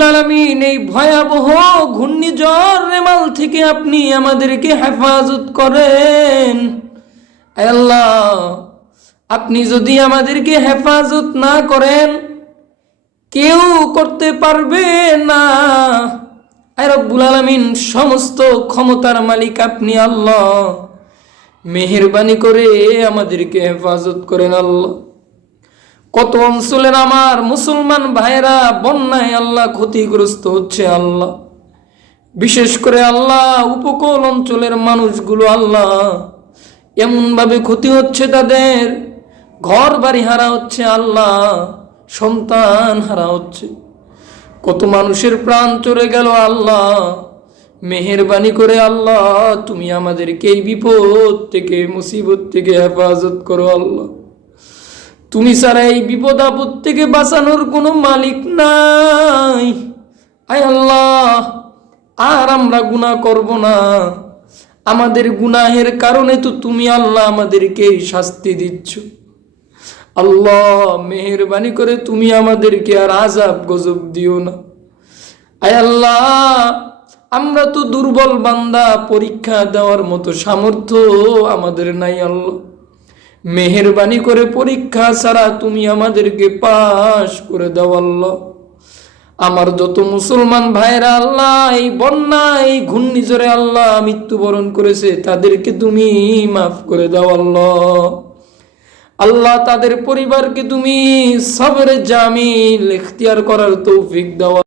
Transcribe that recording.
রব্বুল আলামিন এই ভয়াবহ ঘূর্ণিঝড় রেমাল থেকে আপনি আমাদেরকে হেফাজত করেন। আয় আল্লাহ, আপনি যদি আমাদেরকে হেফাজত না করেন কেউ করতে পারবে না। আয় রব্বুল আলামিন, সমস্ত ক্ষমতার মালিক আপনি আল্লাহ, মেহেরবানি করে আমাদেরকে হেফাজত করেন আল্লাহ। কত অঞ্চলের আমার মুসলমান ভাইরা বন্যায় আল্লাহ ক্ষতিগ্রস্ত হচ্ছে আল্লাহ, বিশেষ করে আল্লাহ উপকূল অঞ্চলের মানুষগুলো আল্লাহ এমনভাবে ক্ষতি হচ্ছে, তাদের ঘর বাড়ি হারা হচ্ছে আল্লাহ, সন্তান হারা হচ্ছে, কত মানুষের প্রাণ চলে গেল আল্লাহ। মেহেরবানি করে আল্লাহ তুমি আমাদেরকে এই বিপদ থেকে মুসিবত থেকে হেফাজত করো আল্লাহ। তুমি ছাড়া এই বিপদ আপদ থেকে বাঁচানোর কোনো মালিক নাই। আয় আল্লাহ, আর আমরা গুনাহ করব না। আমাদের গুনাহের কারণে তো তুমি আল্লাহ আমাদেরকে এই শাস্তি দিচ্ছ। আল্লাহ মেহেরবানি করে তুমি আমাদেরকে আর আযাব গজব দিও না। আয় আল্লাহ, আমরা তো দুর্বল বান্দা, পরীক্ষা দেওয়ার মতো সামর্থ্য আমাদের নাই আল্লাহ। মেহেরবানি করে পরীক্ষা ছাড়া তুমি আমাদেরকে পাশ করে দাও আল্লাহ। আমার যত মুসলমান ভাইরা আল্লাহ এই বন্যা এই ঘূর্ণিঝড়ে আল্লাহ মৃত্যুবরণ করেছে তাদেরকে তুমি মাফ করে দাও আল্লাহ। আল্লাহ তাদের পরিবারকে তুমি সবরে জামিল ইখতিয়ার করার তৌফিক দাও।